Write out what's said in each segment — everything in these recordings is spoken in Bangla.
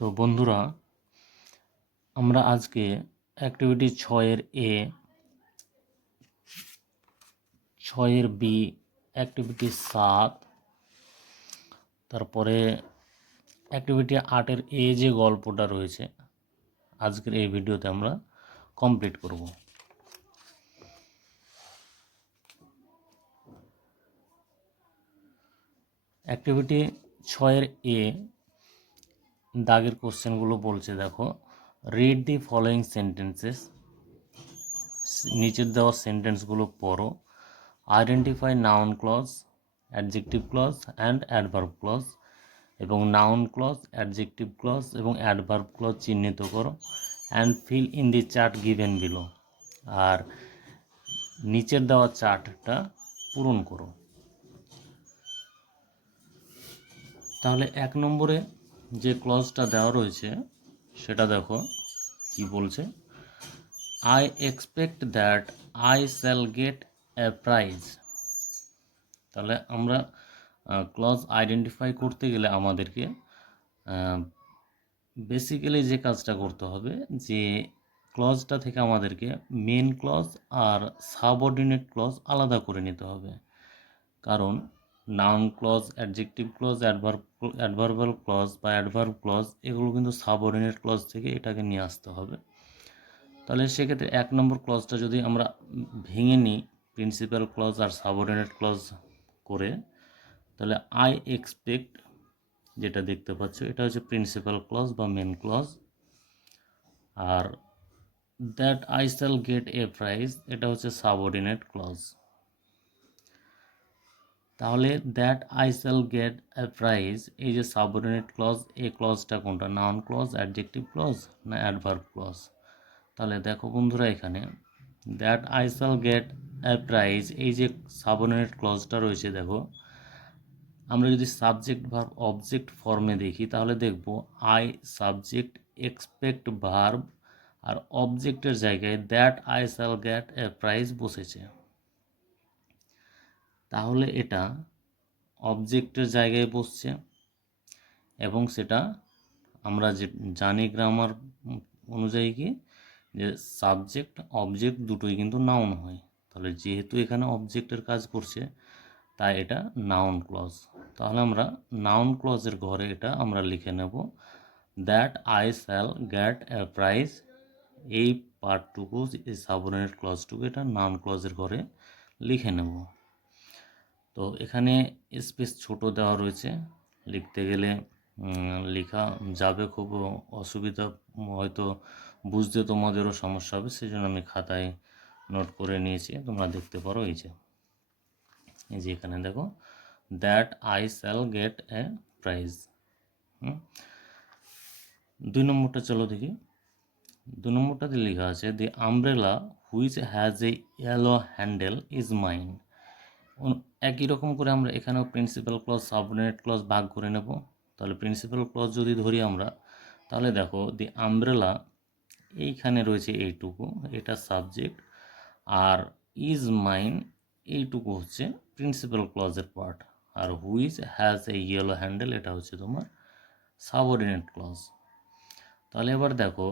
তো বন্ধুরা, আমরা আজকে অ্যাক্টিভিটি 6-এর এ, 6-এর বি, অ্যাক্টিভিটি 7, তারপরে অ্যাক্টিভিটি 8-এর এ যে গল্পটা রয়েছে আজকের এই ভিডিওতে আমরা কমপ্লিট করব। অ্যাক্টিভিটি 6-এর এ দাগের কোশ্চেনগুলো বলছে, দেখো, রিড দি ফলোয়িং সেন্টেন্সেস, নিচের দেওয়া সেন্টেন্সগুলো পড়ো। Identify noun clause, adjective clause and adverb clause, এবং নাউন ক্লজ, অ্যাডজেক্টিভ ক্লজ এবং অ্যাডভার্ব ক্লজ চিহ্নিত করো। And fill in the chart given below, আর নিচের দেওয়া চার্টটা পূরণ করো। তাহলে 1 নম্বরে যে ক্লজটা দেওয়া রয়েছে সেটা দেখো কি বলছে। I expect that I shall get a prize. তাহলে আমরা ক্লজ আইডেন্টিফাই করতে গেলে আমাদেরকে বেসিক্যালি যে কাজটা করতে হবে, যে ক্লজটা থেকে আমাদেরকে মেন ক্লজ আর সাবঅর্ডিনেট ক্লজ আলাদা করে নিতে হবে। কারণ noun clause, adjective clause, adverbial clause বা অ্যাডভার্ব ক্লজ এগুলো কিন্তু সাবঅর্ডিনেট ক্লজ থেকে এটাকে নিয়ে আসতে হবে। তাহলে সেক্ষেত্রে 1 নম্বর ক্লজটা যদি আমরা ভেঙে নিই প্রিন্সিপাল ক্লজ আর সাবঅর্ডিনেট ক্লজ করে, তাহলে আই এক্সপেক্ট যেটা দেখতে পাচ্ছ এটা হচ্ছে প্রিন্সিপাল ক্লজ বা মেন ক্লজ, আর that I shall get a prize এটা হচ্ছে সাবঅর্ডিনেট ক্লজ। তাহলে that I shall get a prize, এই যে সাবঅর্ডিনেট ক্লজ, এই ক্লজটা কোনটা, নাউন ক্লজ, অ্যাডজেক্টিভ ক্লজ না অ্যাডভার্ব ক্লজ? তাহলে দেখো বন্ধুরা, এখানে that I shall get a prize, এই যে সাবঅর্ডিনেট ক্লজটা রয়েছে, দেখো আমরা যদি সাবজেক্ট ভার্ব অবজেক্ট ফর্মে দেখি তাহলে দেখব আই সাবজেক্ট, এক্সপেক্ট ভার্ব, আর অবজেক্টের জায়গায় that I shall get a prize বসেছে। তাহলে এটা অবজেক্টের জায়গায় বসছে এবং সেটা আমরা যে জানি গ্রামার অনুযায়ী কি, যে সাবজেক্ট অবজেক্ট দুটোই কিন্তু নাউন হয়। তাহলে যেহেতু এখানে অবজেক্টের কাজ করছে তাই এটা নাউন ক্লজ। তাহলে আমরা নাউন ক্লজের ঘরে এটা আমরা লিখে নেব that I shall get a prize. এই পার্টটুকু, এই সাবঅর্ডিনেট ক্লজটুকু এটা নাউন ক্লজের ঘরে লিখে নেব। তো এখানে স্পেস ছোট দেওয়া রয়েছে, লিখতে গেলে লেখা যাবে খুব অসুবিধা, হয়তো বুঝতে তোমাদেরও সমস্যা হবে, সেই জন্য আমি খাতায় নোট করে নিয়েছি, তোমরা দেখতে পারো। এই যে এখানে দেখো that I shall get a prize. 2 নম্বরটা চলো দেখি। 2 নম্বরটাতে লেখা আছে the umbrella which has a yellow handle is mine. একই রকম করে আমরা এখানেও প্রিন্সিপাল ক্লজ সাবঅর্ডিনেট ক্লজ ভাগ করে নেব। তাহলে প্রিন্সিপাল ক্লজ যদি ধরি আমরা, তাহলে দেখো দি আমব্রেলা, এইখানে রয়েছে এইটুকু, এটা সাবজেক্ট, আর ইজ মাইন এইটুকু হচ্ছে প্রিন্সিপাল ক্লজের পার্ট, আর which has a yellow handle এটা হচ্ছে তোমার সাবঅর্ডিনেট ক্লজ। তাহলে এবার দেখো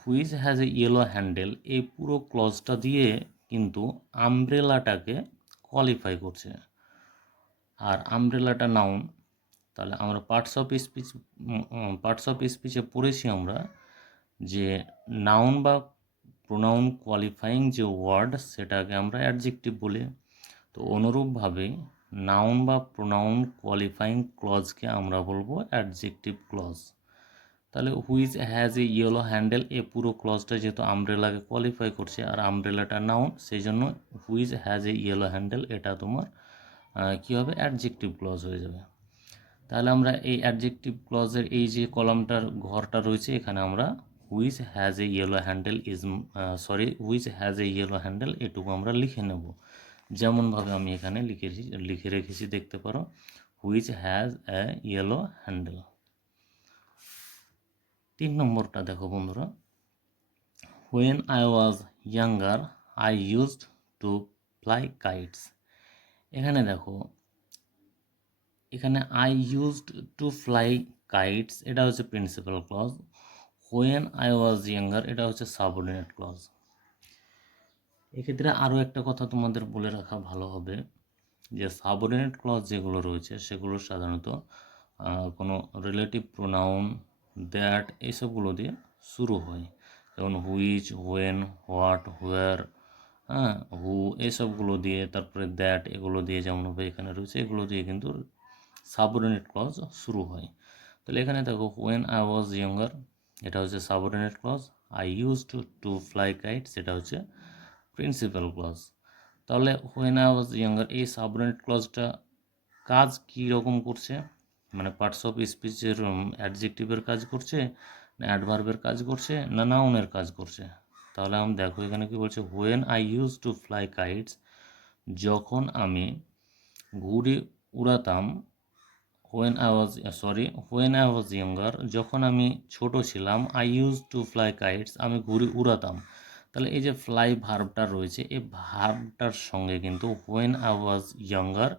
which has a yellow handle, এই পুরো ক্লজটা দিয়ে কিন্তু আমব্রেলাটাকে কোয়ালিফাই করছে, আর আমব্রেলাটা নাউন। তাহলে আমরা পার্টস অফ স্পিচে পড়েছি আমরা যে নাউন বা প্রোনাউন কোয়ালিফাইং যে ওয়ার্ড সেটাকে আমরা অ্যাডজেক্টিভ বলি। তো অনুরূপভাবে নাউন বা প্রোনাউন কোয়ালিফাইং ক্লজকে আমরা বলবো অ্যাডজেক্টিভ ক্লজ। তাহলে which has a yellow handle, এ পুরো ক্লজটা যেহেতু আমব্রেলাকে কোয়ালিফাই করছে আর আমব্রেলাটা নাউন, সেই জন্য which has a yellow handle এটা তোমার কী হবে, অ্যাডজেক্টিভ ক্লজ হয়ে যাবে। তাহলে আমরা এই অ্যাডজেক্টিভ ক্লজের এই যে কলামটার ঘরটা রয়েছে এখানে আমরা which has a yellow handle which has a yellow handle এটুকু আমরা লিখে নেব, যেমনভাবে আমি এখানে লিখে রেখেছি দেখতে পারো, which has a yellow handle. 3 নম্বরটা দেখো বন্ধুরা, when I was younger I used to fly kites. এখানে দেখো, এখানে I used to fly kites এটা হচ্ছে principal clause, when I was younger এটা হচ্ছে সাবঅর্ডিনেট ক্লজ। এক্ষেত্রে আরও একটা কথা তোমাদের বলে রাখা ভালো হবে যে সাবঅর্ডিনেট ক্লজ যেগুলো রয়েছে সেগুলো সাধারণত কোনো রিলেটিভ প্রোনাউন, দ্যাট এইসবগুলো দিয়ে শুরু হয়, যেমন হুইচ, হোয়েন, হোয়াট, হোয়ার, হ্যাঁ, হু এইসবগুলো দিয়ে, তারপরে দ্যাট এগুলো দিয়ে যেমনভাবে এখানে রয়েছে এগুলো দিয়ে কিন্তু সাবঅর্ডিনেট ক্লজ শুরু হয়। তাহলে এখানে দেখো হোয়েন আই ওয়াজ ইয়াঙ্গার এটা হচ্ছে subordinate clause, I use to fly kite সেটা হচ্ছে প্রিন্সিপাল ক্লজ। তাহলে হোয়েন আই ওয়াজ ইয়াঙ্গার এই সাবঅর্ডিনেট ক্লজটা কাজ কী রকম করছে, মানে পার্টস অফ স্পিচের অ্যাডজেক্টিভের কাজ করছে, না অ্যাডভার্বের কাজ করছে, না নাউনের কাজ করছে? তাহলে আমি দেখো এখানে কি বলছে, when I use to fly kites যখন আমি ঘুড়ি উড়াতাম, হোয়েন আই ওয়াজ ইয়াঙ্গার যখন আমি ছোট ছিলাম, I use to fly kites আমি ঘুড়ি উড়াতাম। তাহলে এই যে ফ্লাই ভার্বটা রয়েছে এই ভার্বটার সঙ্গে কিন্তু হোয়েন আই ওয়াজ ইয়াঙ্গার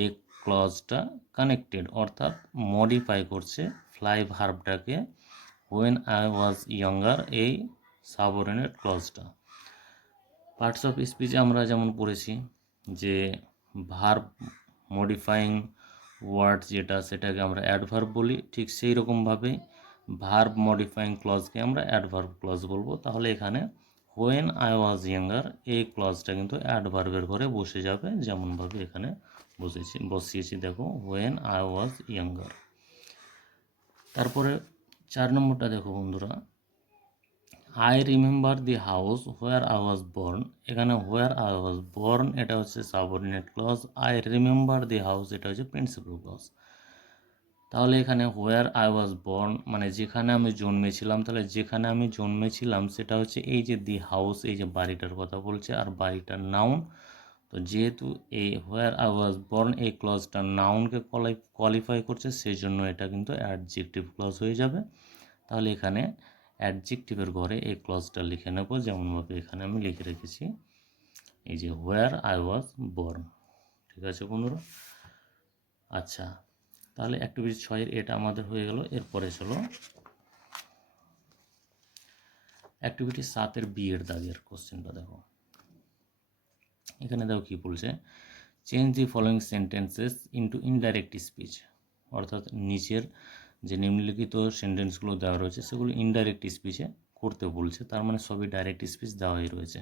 এই ক্লজটা কানেক্টেড, অর্থাৎ মডিফাই করছে ফ্লাই ভার্বটাকে হোয়েন আই ওয়াজ ইয়াঙ্গার এই সাবঅর্ডিনেট ক্লজটা। পার্টস অফ স্পিচে আমরা যেমন পড়েছি যে ভার্ব মডিফাইং ওয়ার্ড যেটা সেটাকে আমরা অ্যাডভার্ব বলি, ঠিক সেই রকমভাবেই ভার্ব মডিফাইং ক্লজকে আমরা অ্যাডভার্ব ক্লজ বলবো। তাহলে এখানে হোয়েন আই ওয়াজ ইয়াঙ্গার এই ক্লজটা কিন্তু অ্যাডভার্বের ঘরে বসে যাবে, যেমনভাবে এখানে বসিয়েছি দেখো হোয়েন আই ওয়াজ ইয়াঙ্গার। তারপরে 4 নম্বরটা দেখো বন্ধুরা, I remember the house where I was born. এখানে হোয়ার আই ওয়াজ বর্ন এটা হচ্ছে subordinate clause, I remember the house এটা হচ্ছে প্রিন্সিপাল ক্লজ। তাহলে এখানে হোয়ার আই ওয়াজ বর্ন মানে যেখানে আমি জন্মেছিলাম, তাহলে যেখানে আমি জন্মেছিলাম সেটা হচ্ছে এই যে দি হাউস, এই যে বাড়িটার কথা বলছে, আর বাড়িটার নাউন। তো যেহেতু এই হোয়ার আই ওয়াজ বর্ন এই ক্লজটা নাউনকে কোয়ালিফাই করছে সেই জন্য এটা কিন্তু অ্যাডজেক্টিভ ক্লজ হয়ে যাবে। তাহলে এখানে অ্যাডজেক্টিভের ঘরে এই ক্লজটা লিখে নেব, যেমনভাবে এখানে আমি লিখে রেখেছি এই যে হোয়ার আই ওয়াজ বর্ন। ঠিক আছে বন্ধুরা? আচ্ছা, তাহলে অ্যাক্টিভিটি 6 এটা আমাদের হয়ে গেল। এরপরে চলো অ্যাক্টিভিটি 7 বি এর দাগের কোশ্চেনটা দেখো। এখানে দেখো কি বলছে, change the following sentences into indirect speech, অর্থাৎ নিচের যে নিম্নলিখিত সেন্টেন্সগুলো দেওয়া রয়েছে সেগুলো ইনডাইরেক্ট স্পিচে করতে বলছে, তার মানে সবই ডাইরেক্ট স্পিচ দেওয়াই রয়েছে।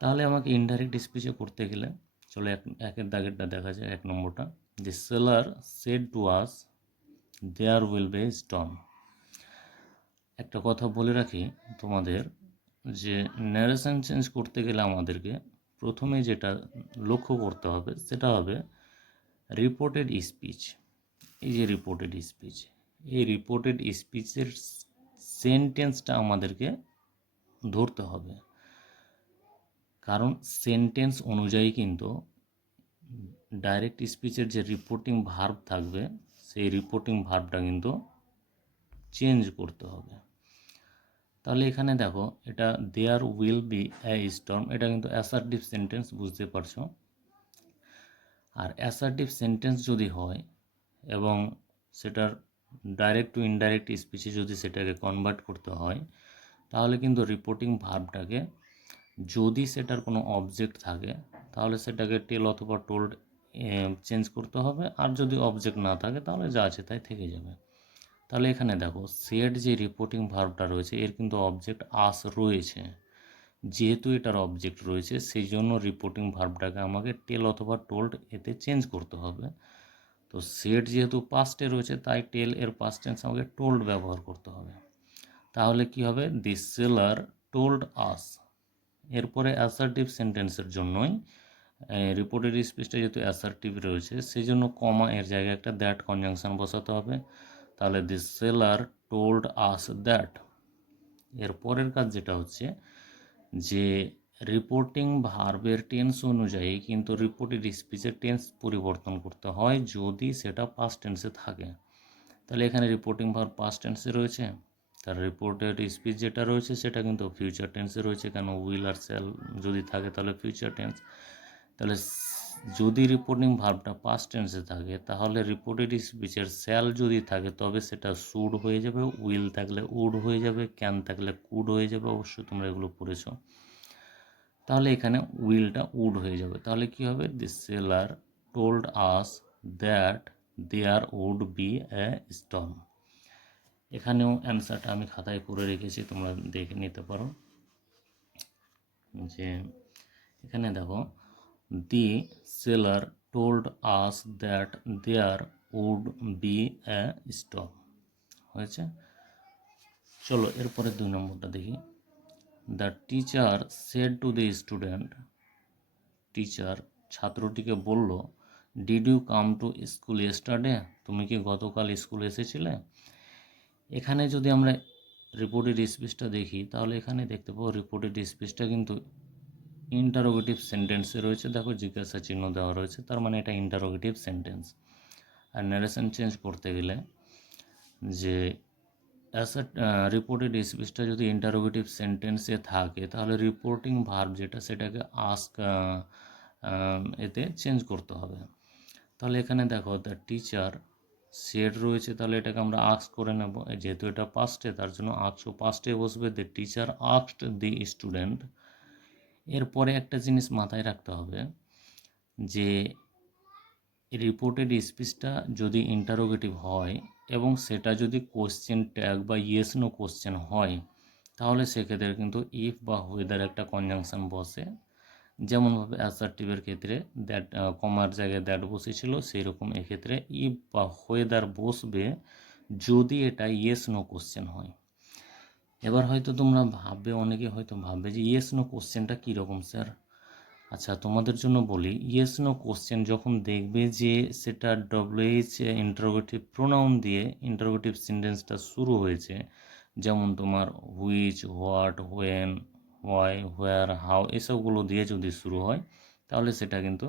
তাহলে আমাকে ইনডাইরেক্ট স্পিচে করতে গেলে চলো একের দাগেরটা দেখা যায়। 1 নম্বরটা, the seller said to us there will be storm. একটা কথা বলে রাখি তোমাদের, যে ন্যারেশন চেঞ্জ করতে গেলে আমাদেরকে প্রথমে যেটা লক্ষ্য করতে হবে সেটা হবে রিপোর্টেড স্পিচ। এই যে রিপোর্টেড স্পিচ, এই রিপোর্টেড স্পিচের সেন্টেন্সটা আমাদেরকে ধরতে হবে, কারণ সেন্টেন্স অনুযায়ী কিন্তু ডাইরেক্ট স্পিচের যে রিপোর্টিং ভার্ব থাকবে সেই রিপোর্টিং ভার্বটা কিন্তু চেঞ্জ করতে হবে। তাহলে এখানে দেখো এটা there will be a storm, এটা কিন্তু অ্যাসার্টিভ সেন্টেন্স, বুঝতে পারছো। আর অ্যাসার্টিভ সেন্টেন্স যদি হয় এবং সেটার ডাইরেক্ট টু ইনডাইরেক্ট স্পিচে যদি সেটাকে কনভার্ট করতে হয়, তাহলে কিন্তু রিপোর্টিং ভার্বটাকে যদি সেটার কোনো অবজেক্ট থাকে তাহলে সেটাকে টেল অথবা টোল্ড চেঞ্জ করতে হবে, আর যদি অবজেক্ট না থাকে তাহলে যা আছে তাই থেকে যাবে। তাহলে এখানে দেখো সেড যে রিপোর্টিং ভার্বটা রয়েছে এর কিন্তু অবজেক্ট আস রয়েছে, যেহেতু এটার অবজেক্ট রয়েছে সেই জন্য রিপোর্টিং ভার্বটাকে আমাকে টেল অথবা টোল্ড এতে চেঞ্জ করতে হবে। তো সেড যেহেতু পাস্টে রয়েছে তাই টেল এর পাস্ট টেন্স আমাকে টোল্ড ব্যবহার করতে হবে। তাহলে কি হবে, দি সেলার টোল্ড আস। এরপরে অ্যাসার্টিভ সেন্টেন্সের জন্যই রিপোর্টেড স্পিচটা যেহেতু অ্যাসার্টিভ রয়েছে সেই জন্য কমা এর জায়গায় একটা দ্যাট কনজাংশন বসাতে হবে। তাহলে দি সেলার টোল্ড আস দ্যাট। এর পরের কাজ যেটা হচ্ছে যে রিপোর্টিং ভার্বের টেন্স অনুযায়ী কিন্তু রিপোর্টেড স্পিচের টেন্স পরিবর্তন করতে হয় যদি সেটা পাস্ট টেন্সে থাকে। তাহলে এখানে রিপোর্টিং ভার্ব পাস্ট টেন্সে রয়েছে, তার রিপোর্টেড স্পিচ যেটা রয়েছে সেটা কিন্তু ফিউচার টেন্সে রয়েছে, কেন উইল আর শ্যাল যদি থাকে তাহলে ফিউচার টেন্স। তাহলে যদি রিপোর্টিং ভার্বটা পাস্ট টেন্সে থাকে তাহলে রিপোর্টেড স্পিচের শ্যাল যদি থাকে তবে সেটা শুড হয়ে যাবে, উইল থাকলে উড হয়ে যাবে, ক্যান থাকলে কুড হয়ে যাবে। অবশ্যই তোমরা এগুলো পড়েছো। তাহলে এখানে উইলটা উড হয়ে যাবে। তাহলে কি হবে? The seller told us that there would be a storm. এখানেও অ্যান্সারটা আমি খাতায় করে রেখেছি, তোমরা দেখে নিতে পারো। যে এখানে দেখো, the seller told us that there would be a storm হয়েছে। চলো এরপরে 2 নম্বরটা দেখি। The teacher said to the student, teacher ছাত্রটিকে বলল, did you come to school yesterday, তুমি কি গতকাল স্কুল এসেছিলে? এখানে যদি আমরা রিপোর্টেড স্পিচটা দেখি তাহলে এখানে দেখতে পাবো রিপোর্টেড স্পিচটা কিন্তু ইন্টারোগেটিভ সেন্টেন্সে রয়েছে। দেখো জিজ্ঞাসা চিহ্ন দেওয়া রয়েছে, তার মানে এটা ইন্টারোগেটিভ সেন্টেন্স। আর ন্যারেশন চেঞ্জ করতে গেলে যে রিপোর্টেড স্পিচটা যদি ইন্টারোগেটিভ সেন্টেন্সে থাকে তাহলে রিপোর্টিং ভার্ব যেটা সেটাকে আস্ক এতে চেঞ্জ করতে হবে। তাহলে এখানে দেখো দ্য টিচার সেড রয়েছে, তাহলে এটাকে আমরা আস্ক করে নেব। যেহেতু এটা পাস্টে তার জন্য আস্কও পাস্টে বসবে। The teacher asked the student. এরপরে একটা জিনিস মাথায় রাখতে হবে যে রিপোর্টেড স্পিচটা যদি ইন্টারোগেটিভ হয় এবং সেটা যদি কোশ্চেন ট্যাগ বা ইয়েস নো কোশ্চেন হয় তাহলে সেক্ষেত্রে কিন্তু ইফ বা হুয়েদার একটা কনজাংশন বসে। যেমনভাবে অ্যাসার্টিভের ক্ষেত্রে দ্যাট কমার জায়গায় দ্যাট বসেছিল, সেই রকম এক্ষেত্রে ইফ বা হুয়েদার বসবে যদি এটা ইয়েস নো কোশ্চেন হয়। এবার হয়তো তোমরা ভাববে, অনেকে হয়তো ভাববে যে ইয়েস নো কোশ্চেনটা কীরকম স্যার। আচ্ছা তোমাদের জন্য বলি, ইয়েস নো কোশ্চেন যখন দেখবে যে সেটা ডব্লিউএইচ ইন্টারোগেটিভ প্রোনাউন দিয়ে ইন্টারোগেটিভ সেন্টেন্সটা শুরু হয়েছে, যেমন তোমার which, what, when, why, where, how এসবগুলো দিয়ে যদি শুরু হয় তাহলে সেটা কিন্তু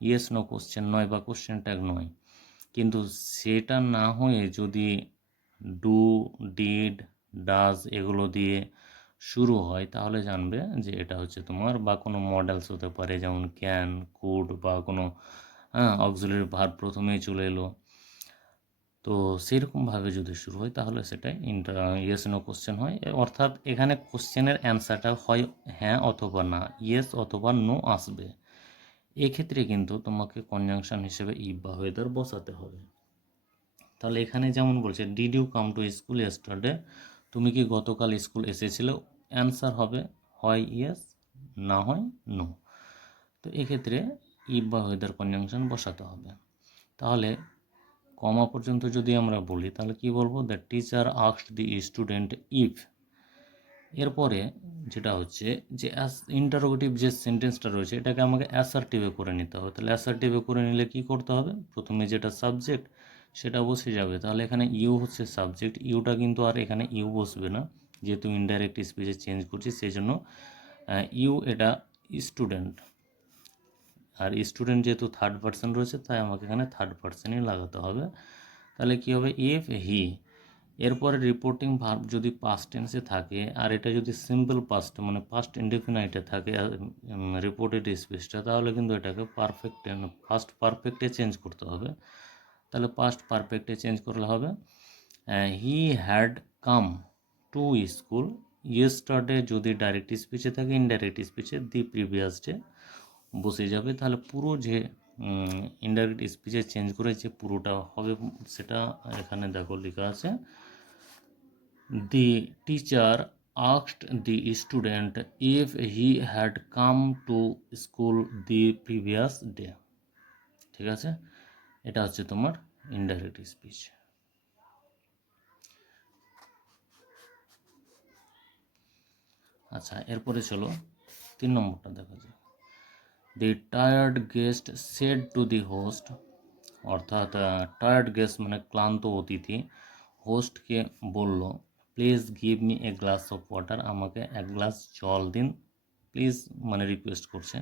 ইয়েস নো কোশ্চেন নয় বা কোশ্চেন ট্যাগ নয়। কিন্তু সেটা না হয়ে যদি ডু, ডিড, ডাজ এগুলো দিয়ে শুরু হয় তাহলে জানবে যে এটা হচ্ছে তোমার বা কোনো মডেলস হতে পারে, যেমন ক্যান, কুড বা কোনো অক্সিলারি ভার্ব প্রথমেই চলে এলো। তো সেরকমভাবে যদি শুরু হয় তাহলে সেটাই ইয়েস নো কোশ্চেন হয়। অর্থাৎ এখানে কোশ্চেনের অ্যান্সারটা হয় হ্যাঁ অথবা না, ইয়েস অথবা নো আসবে। এক্ষেত্রে কিন্তু তোমাকে কনজাংশন হিসেবে ইফ বা ওয়েদার বসাতে হবে। তাহলে এখানে যেমন বলছে did you come to school yesterday, তুমি কি গতকাল স্কুল এসেছিলে, অ্যান্সার হবে হয় ইয়েস, না হয় নো। তো এক্ষেত্রে ইফ বা ওয়েদার কনজাংশন বসাতে হবে। তাহলে কমা পর্যন্ত যদি আমরা বলি তাহলে কি বলবো? The teacher asked the student if. এরপরে যেটা হচ্ছে যে ইন্টারোগেটিভ যে সেন্টেন্সটা রয়েছে এটাকে আমাকে অ্যাসার্টিভে করে নিতে হবে। তাহলে অ্যাসার্টিভে করে নিলে কি করতে হবে? প্রথমে যেটা সাবজেক্ট সেটা বসে যাবে। তাহলে এখানে ইউ হচ্ছে সাবজেক্ট, ইউটা কিন্তু আর এখানে ইউ বসবে না, যেহেতু ইনডাইরেক্ট স্পিচে চেঞ্জ করছি সেই জন্য ইউ এটা স্টুডেন্ট। আর স্টুডেন্ট যেহেতু থার্ড পার্সন রয়েছে তাই আমাকে এখানে থার্ড পার্সনই লাগাতে হবে। তাহলে কি হবে? If he. এরপরে রিপোর্টিং ভার্ব যদি পাস্ট টেন্সে থাকে আর এটা যদি সিম্পল পাস্ট মানে পাস্ট ইনডেফিনাইটে থাকে রিপোর্টেড স্পিচটা, তাহলে কিন্তু এটাকে পারফেক্ট পাস্ট পারফেক্টে চেঞ্জ করতে হবে। তাহলে পাস্ট পারফেক্টে চেঞ্জ করলে হবে he had come to school yesterday. যদি ডাইরেক্ট স্পিচে থাকে, ইনডাইরেক্ট স্পিচে দি প্রিভিয়াস ডে বসে যাবে। তাহলে পুরো যে ইনডাইরেক্ট স্পিচে চেঞ্জ করে যে পুরোটা হবে সেটা এখানে দেখো লেখা আছে, the teacher asked the student if he had come to school the previous day. ঠিক আছে, এটা হচ্ছে তোমার ইনডাইরেক্ট স্পিচ। আচ্ছা এরপরে চলো 3 নম্বরটা দেখা যায়। The tired guest said to the host, অর্থাৎ টায়ার্ড গেস্ট মানে ক্লান্ত অতিথি হোস্টকে বলল, please give me a glass of water, আমাকে এক গ্লাস জল দিন, প্লিজ মানে রিকোয়েস্ট করছে।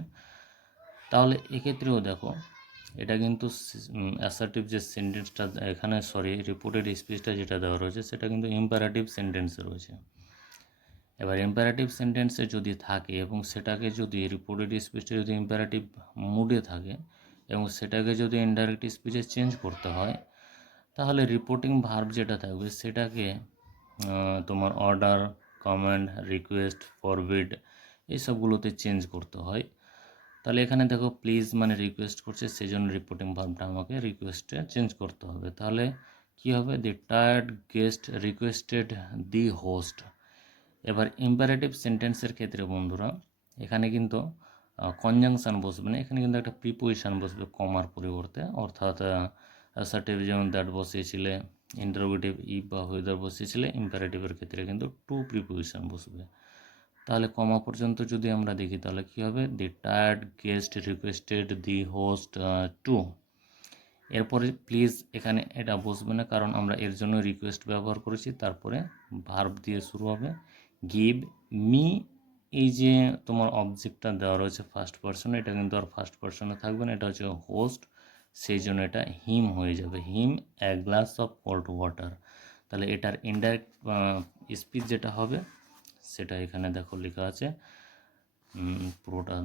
তাহলে এক্ষেত্রেও দেখো এটা কিন্তু অ্যাসার্টিভ যে সেন্টেন্সটা এখানে রিপোর্টেড স্পিচটা যেটা দেওয়া রয়েছে সেটা কিন্তু ইম্পারেটিভ সেন্টেন্সে রয়েছে। এবার ইম্পারেটিভ সেন্টেন্সে যদি থাকে এবং সেটাকে যদি রিপোর্টেড স্পিচটা যদি ইম্পারেটিভ মুডে থাকে এবং সেটাকে যদি ইনডাইরেক্ট স্পিচে চেঞ্জ করতে হয় তাহলে রিপোর্টিং ভার্ব যেটা থাকবে সেটাকে তোমার অর্ডার, কমান্ড, রিকোয়েস্ট, ফরবিড এইসবগুলোতে চেঞ্জ করতে হয়। তাহলে এখানে দেখো প্লিজ মানে রিকোয়েস্ট করছে, সেই জন্য রিপোর্টিং ভার্বটা আমাকে রিকোয়েস্টে চেঞ্জ করতে হবে। তাহলে কি হবে, the tired guest requested the host. এবার ইম্পারেটিভ সেন্টেন্সের ক্ষেত্রে বন্ধুরা এখানে কিন্তু কনজাংশন বসবে না, এখানে কিন্তু একটা প্রিপোজিশন বসবে কমার পরিবর্তে, অর্থাৎ অ্যাসার্টিভ যেমন দ্যাট বসিয়েছিলে, ইন্টারোগেটিভ ইফ বা হুইদার বসিয়েছিলে, ইম্পারেটিভের ক্ষেত্রে কিন্তু টু প্রিপোজিশন বসবে। তাহলে কমা পর্যন্ত যদি আমরা দেখি তাহলে কী হবে, the tired guest requested the host to. এরপরে প্লিজ এখানে এটা বসবে না, কারণ আমরা এর জন্য রিকোয়েস্ট ব্যবহার করেছি। তারপরে ভার্ব দিয়ে শুরু হবে, গিভ মি। এই যে তোমার অবজেক্টটা দেওয়া রয়েছে ফার্স্ট পার্সনে, এটা কিন্তু আর ফার্স্ট পার্সনে থাকবে না, এটা হচ্ছে হোস্ট, সেই জন্য এটা হিম হয়ে যাবে, him a glass of cold water. তাহলে এটার ইনডাইরেক্ট স্পিচ যেটা হবে সেটা এখানে দেখো লেখা আছে, পুরোটা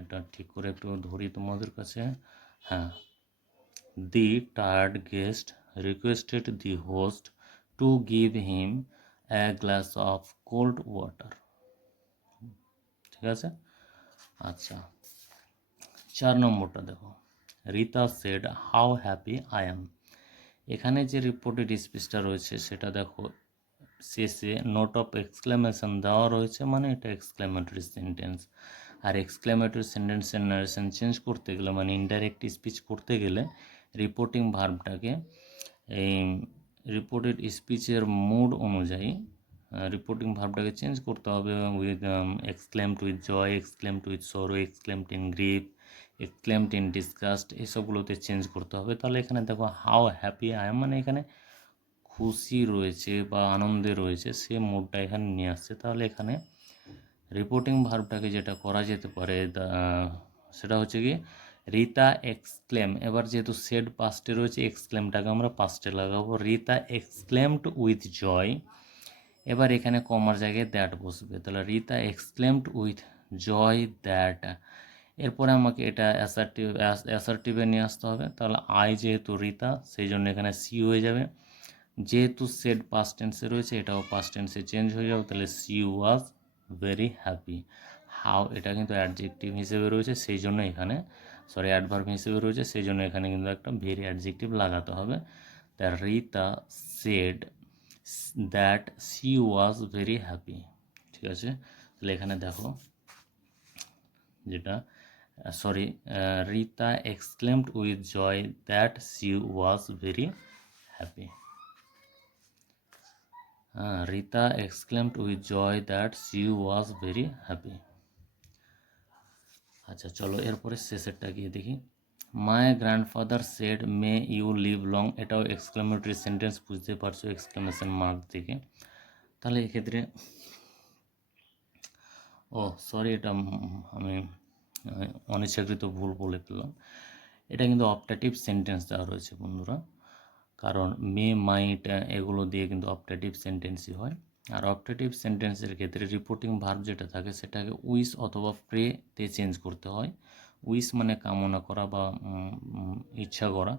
এটা ঠিক করে একটু ধরি তোমাদের কাছে। হ্যাঁ, the tired guest requested the host to give him a glass of cold water. ঠিক আছে। আচ্ছা, 4 নম্বরটা দেখো, Rita said how happy I am. এখানে যে রিপোর্টেড স্পিচটা রয়েছে সেটা দেখো শেষে নোট অফ এক্সক্লেমেশন দেওয়া রয়েছে, মানে এটা এক্সক্লেমেটরি সেন্টেন্স। আর এক্সক্লেমেটরি সেন্টেন্সের নারেশন চেঞ্জ করতে গেলে, মানে ইনডাইরেক্ট স্পিচ করতে গেলে রিপোর্টিং ভার্বটাকে এই রিপোর্টেড স্পিচের মুড অনুযায়ী রিপোর্টিং ভার্বটাকে চেঞ্জ করতে হবে। With exclaimed with joy, exclaimed with sorrow, exclaimed in grief, exclaimed in disgust, এসবগুলোতে চেঞ্জ করতে হবে। তাহলে এখানে দেখো হাউ হ্যাপি আই এম, মানে এখানে খুশি রয়েছে বা আনন্দে রয়েছে, সে মুডটা এখানে নিয়ে আসছে। তাহলে এখানে রিপোর্টিং ভার্বটাকে যেটা করা যেতে পারে সেটা হচ্ছে কি রিতা এক্সক্লেম। এবার যেহেতু সেড পাস্টে রয়েছে, এক্সক্লেমটাকে আমরা পাস্টে লাগাবো, রিতা এক্সক্লেমড উইথ জয়। এবার এখানে কমার জায়গায় দ্যাট বসবে, তাহলে Rita exclaimed with joy that. এরপরে আমাকে এটা অ্যাসার্টিভে নিয়ে আসতে হবে। তাহলে আই যেহেতু রিতা, সেই জন্য এখানে সি হয়ে যাবে। যেহেতু সেড পাস্ট টেন্সে রয়েছে, এটাও পাস্ট টেন্সে চেঞ্জ হয়ে যাবে, তাহলে C was very happy. How এটা কিন্তু অ্যাডজেক্টিভ হিসেবে রয়েছে, সেই জন্য এখানে অ্যাডভার্ব হিসেবে রয়েছে, সেই জন্য এখানে কিন্তু একটা ভেরি অ্যাডজেক্টিভ লাগাতে হবে। তা Rita said that she was very happy. ঠিক আছে। তাহলে এখানে দেখো যেটা Rita exclaimed with joy that she was very happy. Rita exclaimed with joy that she was very happy. আচ্ছা চলো এরপরে শেষেরটা গিয়ে দেখি, my grandfather said may you live long. এটাও এক্সক্লেমেটরি সেন্টেন্স, বুঝতে পারছো এক্সক্লেমেশন মার্ক থেকে। তাহলে এক্ষেত্রে এটা আমি অনিচ্ছাকৃত ভুল বলে ফেললাম, এটা কিন্তু অপটেটিভ সেন্টেন্স দেওয়া রয়েছে বন্ধুরা, কারণ মে মাইট এগুলো দিয়ে কিন্তু অপটেটিভ সেন্টেন্সই হয়। আর অপটেটিভ সেন্টেন্সের ক্ষেত্রে রিপোর্টিং ভার্ব যেটা থাকে সেটাকে উইশ অথবা প্রেতে চেঞ্জ করতে হয়। উইশ মানে কামনা করা বা ইচ্ছা করা,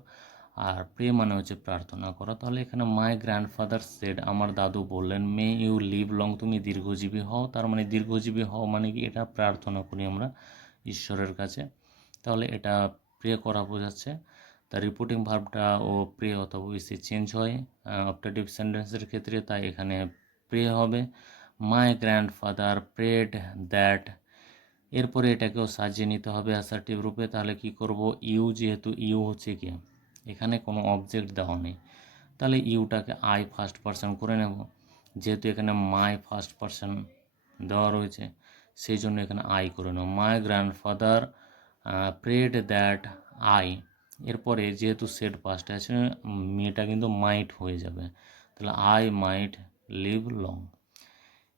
আর প্রে মানে হচ্ছে প্রার্থনা করা। তাহলে এখানে মাই গ্র্যান্ডফাদার সেড, আমার দাদু বললেন, মে ইউ লিভ লং, তুমি দীর্ঘজীবী হও। তার মানে দীর্ঘজীবী হও মানে কি, এটা প্রার্থনা করি আমরা ঈশ্বরের কাছে। তাহলে এটা প্রে করা বোঝাচ্ছে। তার রিপোর্টিং ভার্বটা ও প্রে অথবা উইসে চেঞ্জ হয় অপটেটিভ সেন্টেন্সের ক্ষেত্রে, তাই এখানে প্রে হবে। My grandfather prayed that. এরপরে এটাকেও সাজিয়ে নিতে হবে অ্যাসার্টিভ রূপে। তাহলে কি করব, ইউ, যেহেতু ইউ হচ্ছে কি এখানে কোনো অবজেক্ট দেওয়া নেই, তাহলে ইউটাকে আই ফার্স্ট পারসন করে নেব। যেহেতু এখানে মাই ফার্স্ট পারসন দেওয়া রয়েছে, সেই জন্য এখানে আই করে নেব। My grandfather prayed that I. এরপরে যেহেতু সেড পাস্টে আছে, মেয়েটা কিন্তু মাইট হয়ে যাবে, তাহলে আই মাইট লিভ লং।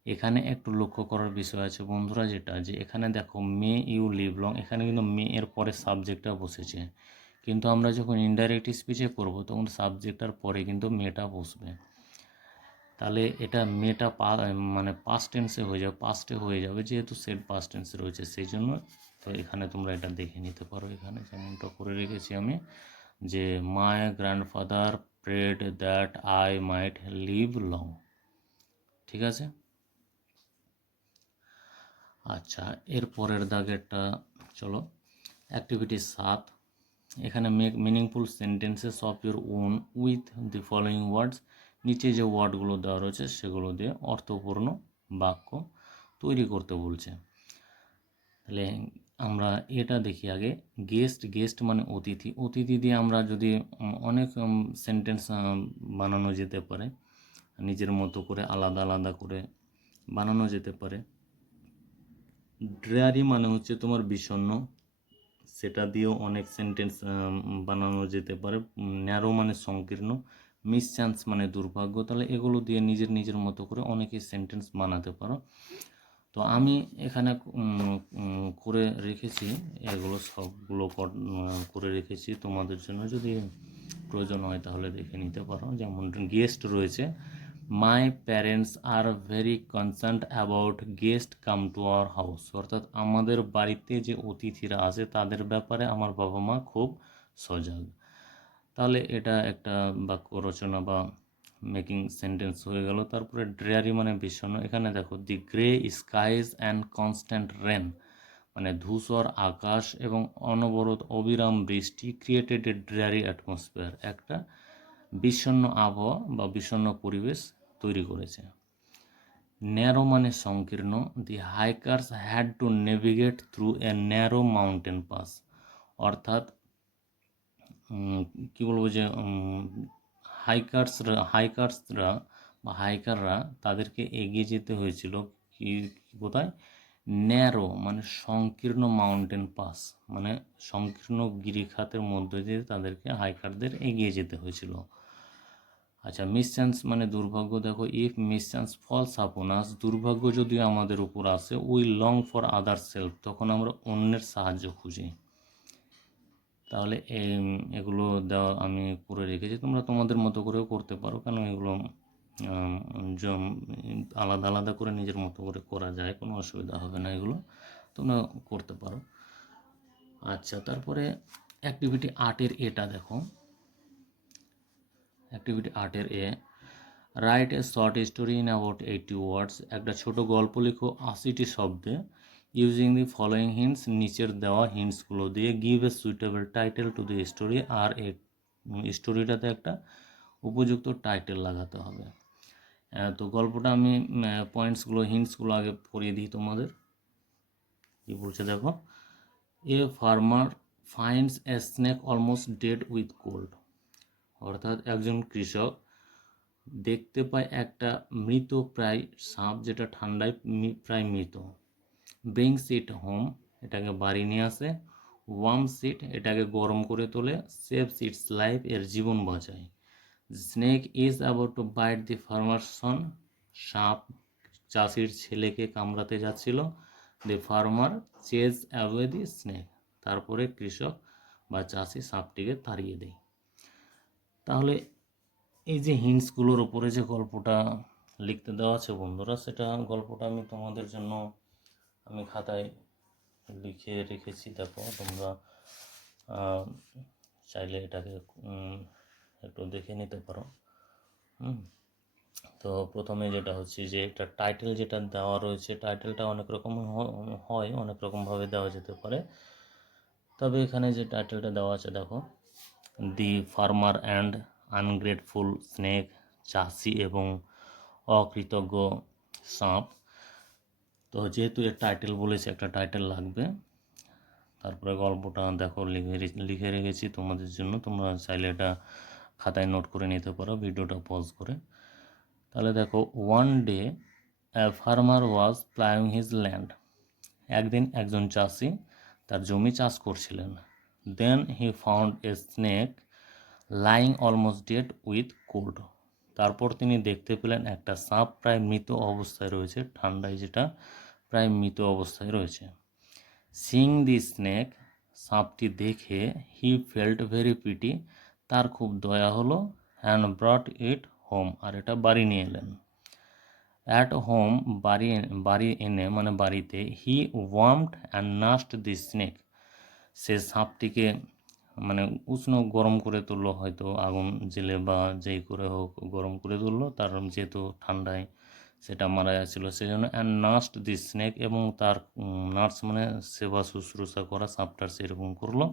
এখানে একটু লক্ষ্য করার বিষয় আছে বন্ধুরা, যেটা যে এখানে দেখো মে ইউ লিভ লং, এখানে কিন্তু মে এর পরে সাবজেক্টটা বসেছে, কিন্তু আমরা যখন ইনডাইরেক্ট স্পিচে করব তখন সাবজেক্টটার পরে কিন্তু মেটা বসবে। তাহলে এটা মেটা মানে পাস্ট টেন্সে হয়ে যাবে, পাস্টে হয়ে যাবে, যেহেতু সেড পাস্ট টেন্সে রয়েছে, সেই জন্য তো এখানে তোমরা এটা দেখে নিতে পারো, এখানে যেমনটা করে রেখেছি আমি, যে my grandfather prayed that I might live long. ঠিক আছে। আচ্ছা, এর পরের দাগেরটা চলো, অ্যাক্টিভিটি 7। এখানে make meaningful sentences of your own with the following words. নিচে যে ওয়ার্ডগুলো দেওয়া রয়েছে সেগুলো দিয়ে অর্থপূর্ণ বাক্য তৈরি করতে বলছে। তাহলে আমরা এটা দেখি আগে। গেস্ট, গেস্ট মানে অতিথি। অতিথি দিয়ে আমরা যদি অনেক সেন্টেন্স বানানো যেতে পারে, নিজের মতো করে আলাদা আলাদা করে বানানো যেতে পারে। ড্রেয়ারি মানে হচ্ছে তোমার বিষণ্ণ, সেটা দিয়েও অনেক সেন্টেন্স বানানো যেতে পারে। ন্যারো মানে সংকীর্ণ, মিস চান্স মানে দুর্ভাগ্য। তাহলে এগুলো দিয়ে নিজের নিজের মতো করে অনেকেই সেন্টেন্স বানাতে পারো। তো আমি এখানে করে রেখেছি, এগুলো সবগুলো করে রেখেছি তোমাদের জন্য, যদি প্রয়োজন হয় তাহলে দেখে নিতে পারো। যেমন গেস্ট রয়েছে, my parents are very concerned about guest come to our house. অর্থাৎ আমাদের বাড়িতে যে অতিথিরা আসে তাদের ব্যাপারে আমার বাবা মা খুব সজাগ। তাহলে এটা একটা বাক্য রচনা বা মেকিং সেন্টেন্স হয়ে গেল। তারপরে ড্রেয়ারি মানে বিষণ্ণ। এখানে দেখো, the grey skies and constant rain মানে ধূসর আকাশ এবং অনবরত অবিরাম বৃষ্টি ক্রিয়েটেড এ ড্রেয়ারি অ্যাটমসফিয়ার, একটা বিষণ্ণ আবহাওয়া বা বিষণ্ণ পরিবেশ তৈরি করেছে। ন্যারো মানে সংকীর্ণ, the hikers had to navigate through a narrow mountain pass. অর্থাৎ কী বলবো, যে হাইকার্সরা বা হাইকাররা তাদেরকে এগিয়ে যেতে হয়েছিল কি কোথায়, ন্যারো মানে সংকীর্ণ মাউন্টেন পাস মানে সংকীর্ণ গিরিখাতের মধ্য দিয়ে তাদেরকে হাইকারদের এগিয়ে যেতে হয়েছিল। আচ্ছা, মিস চান্স মানে দুর্ভাগ্য। দেখো, ইফ মিস চান্স ফলস আপন আস, দুর্ভাগ্য যদি আমাদের উপর আসে, we long for other self, তখন আমরা অন্যের সাহায্য খুঁজি। তাহলে এগুলো দেওয়া আমি করে রেখেছি, তোমরা তোমাদের মতো করেও করতে পারো, কারণ এগুলো আলাদা আলাদা করে নিজের মতো করে করা যায়, কোনো অসুবিধা হবে না, এগুলো তোমরা করতে পারো। আচ্ছা, তারপরে অ্যাক্টিভিটি 8-এর এটা দেখো, অ্যাক্টিভিটি 8-এর এ, write a short story in about 80 words. একটা ছোট গল্প লিখো 80টি শব্দে, ইউজিং দি ফলোয়িং হিন্টস, নিচের দেওয়া হিন্টসগুলো দিয়ে। Give a suitable title to the story, আর এই স্টোরিটাতে একটা উপযুক্ত টাইটেল লাগাতে হবে। তো গল্পটা আমি পয়েন্টসগুলো হিন্টসগুলো আগে পড়িয়ে দিই তোমাদের। কী বলছে দেখো, a farmer finds a snake almost dead with cold. অর্থাৎ একজন কৃষক দেখতে পায় একটা মৃত প্রায় সাপ, যেটা ঠান্ডায় প্রায় মৃত। ব্রিংস ইট হোম, এটাকে বাড়ি নিয়ে আসে। ওয়ার্মস ইট, এটাকে গরম করে তোলে। সেভস ইটস লাইফ, এর জীবন বাঁচায়। Snake is about to bite the farmer's son, সাপ চাষির ছেলেকে কামড়াতে যাচ্ছিল। The farmer chase away the snake, তারপরে কৃষক বা চাষি সাপটিকে তাড়িয়ে দেয়। তাহলে এই যে হিন্টসগুলোর উপরে যে গল্পটা লিখতে দেওয়া আছে বন্ধুরা, সেটা গল্পটা আমি তোমাদের জন্য আমি খাতায় লিখে রেখেছি। দেখো, তোমরা চাইলে এটাকে একটু দেখে নিতে পারো। তো প্রথমে যেটা হচ্ছে যে একটা টাইটেল যেটা দেওয়া রয়েছে, টাইটেলটা অনেক রকম হয়, অনেক রকমভাবে দেওয়া যেতে পারে। তবে এখানে যে টাইটেলটা দেওয়া আছে দেখো, দি ফার্মার অ্যান্ড আনগ্রেটফুল স্নেক, চাষি এবং অকৃতজ্ঞ সাপ। তো যেহেতু এর টাইটেল বলেছে, একটা টাইটেল লাগবে। তারপরে গল্পটা দেখো লিখে রেখেছি তোমাদের জন্য, তোমরা চাইলে এটা খাতায় নোট করে নিতে পারো ভিডিওটা পজ করে। তাহলে দেখো, one day a farmer was ploughing his land. একদিন একজন চাষি তার জমি চাষ করছিলেন। Then he found a snake lying almost dead with cold. তারপর তিনি দেখতে পেলেন একটা সাপ প্রায় মৃত অবস্থায় রয়েছে, ঠান্ডায় যেটা প্রায় মৃত অবস্থায় রয়েছে। সিং দি স্নেক, সাপটি দেখে, হি ফেল্ট ভেরি পিটি, তার খুব দয়া হলো। অ্যান্ড ব্রট ইট হোম, আর এটা বাড়ি নিয়ে এলেন। অ্যাট হোম, বাড়ি এনে মানে বাড়িতে, he warmed and nursed the snake, সে সাপটিকে মানে উষ্ণ গরম করে তুললো, হয়তো আগুন জেলে বা যেই করে হোক গরম করে তুললো, তার যেহেতু ঠান্ডায় সেটা মারা যাচ্ছিলো সেই জন্য। অ্যান্ড নার্সড দি স্নেক, এবং তার নার্স মানে সেবা শুশ্রূষা করা, সাপটার সেরকম করলো।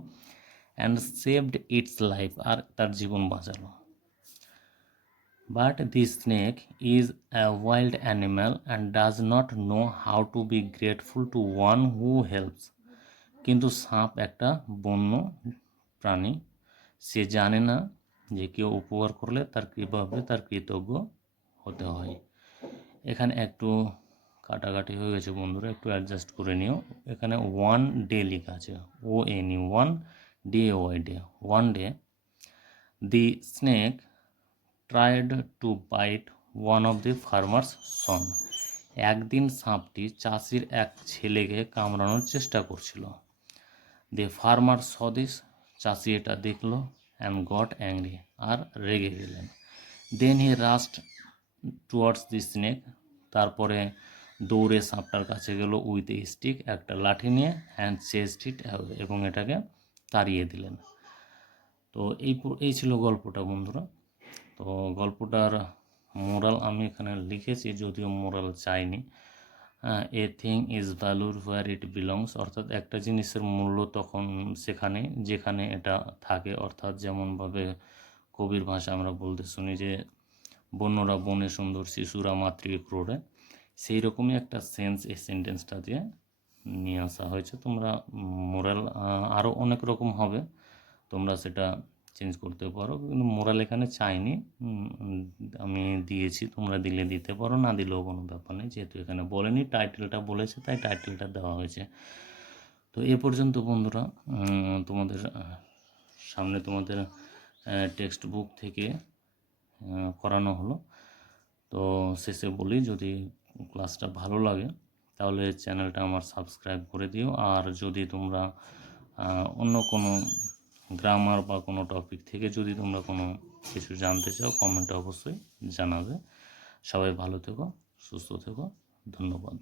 অ্যান্ড সেভড ইটস লাইফ, আর তার জীবন বাঁচালো। But the snake is a wild animal and does not know how to be grateful to one who helps. কিন্তু সাপ একটা বন্য প্রাণী, সে জানে না যে কেউ উপকার করলে তার কীভাবে তার কৃতজ্ঞ হতে হয়। এখানে একটু কাটাকাটি হয়ে গেছে বন্ধুরা, একটু অ্যাডজাস্ট করে নিও। এখানে ওয়ান ডে লেখা আছে, ONE, one DAY, day. One day the snake tried to bite one of the farmer's son. একদিন সাপটি চাষির এক ছেলেকে কামড়ানোর চেষ্টা করছিল। দি ফার্মার স দিস, চাষি এটা দেখলো, অ্যান্ড গট অ্যাংরি, আর রেগে গেলেন। দেন হি রাস্ট টুয়ার্ডস দি স্নেক, তারপরে দৌড়ে সাপটার কাছে গেল, উইথ এ স্টিক, একটা লাঠি নিয়ে, অ্যান্ড চেস্ট ইট, এবং এটাকে তাড়িয়ে দিলেন। তো এই ছিল গল্পটা বন্ধুরা। তো গল্পটার মোরাল আমি এখানে লিখেছি, যদিও মোরাল চাইনি। এ থিং ইজ ভ্যালুর হোয়ার ইট বিলংস, অর্থাৎ একটা জিনিসের মূল্য তখন সেখানে যেখানে এটা থাকে, অর্থাৎ যেমনভাবে কবির ভাষা আমরা বলতে শুনি যে বন্যরা বনে সুন্দর, শিশুরা মাতৃ ক্রোড়ে, সেই রকমই একটা সেন্স এই সেন্টেন্সটা দিয়ে নিয়ে আসা হয়েছে। তোমরা মোরাল আরও অনেক রকম হবে, তোমরা সেটা চেঞ্জ করতে পারো, কিন্তু মোরাল এখানে চাইনি, আমি দিয়েছি, তোমরা দিলে দিতে পারো, না দিলেও কোনো ব্যাপার নেই, যেহেতু এখানে বলেনি, টাইটেলটা বলেছে তাই টাইটেলটা দেওয়া হয়েছে। তো এ পর্যন্ত বন্ধুরা তোমাদের সামনে তোমাদের টেক্সট বুক থেকে করানো হলো। তো শেষে বলি, যদি ক্লাসটা ভালো লাগে তাহলে চ্যানেলটা আমার সাবস্ক্রাইব করে দিও। আর যদি তোমরা অন্য কোনো গ্রামার বা কোনো টপিক থেকে যদি তোমরা কোনো কিছু জানতে চাও, কমেন্টে অবশ্যই জানাবে। সবাই ভালো থেকো, সুস্থ থেকো, ধন্যবাদ।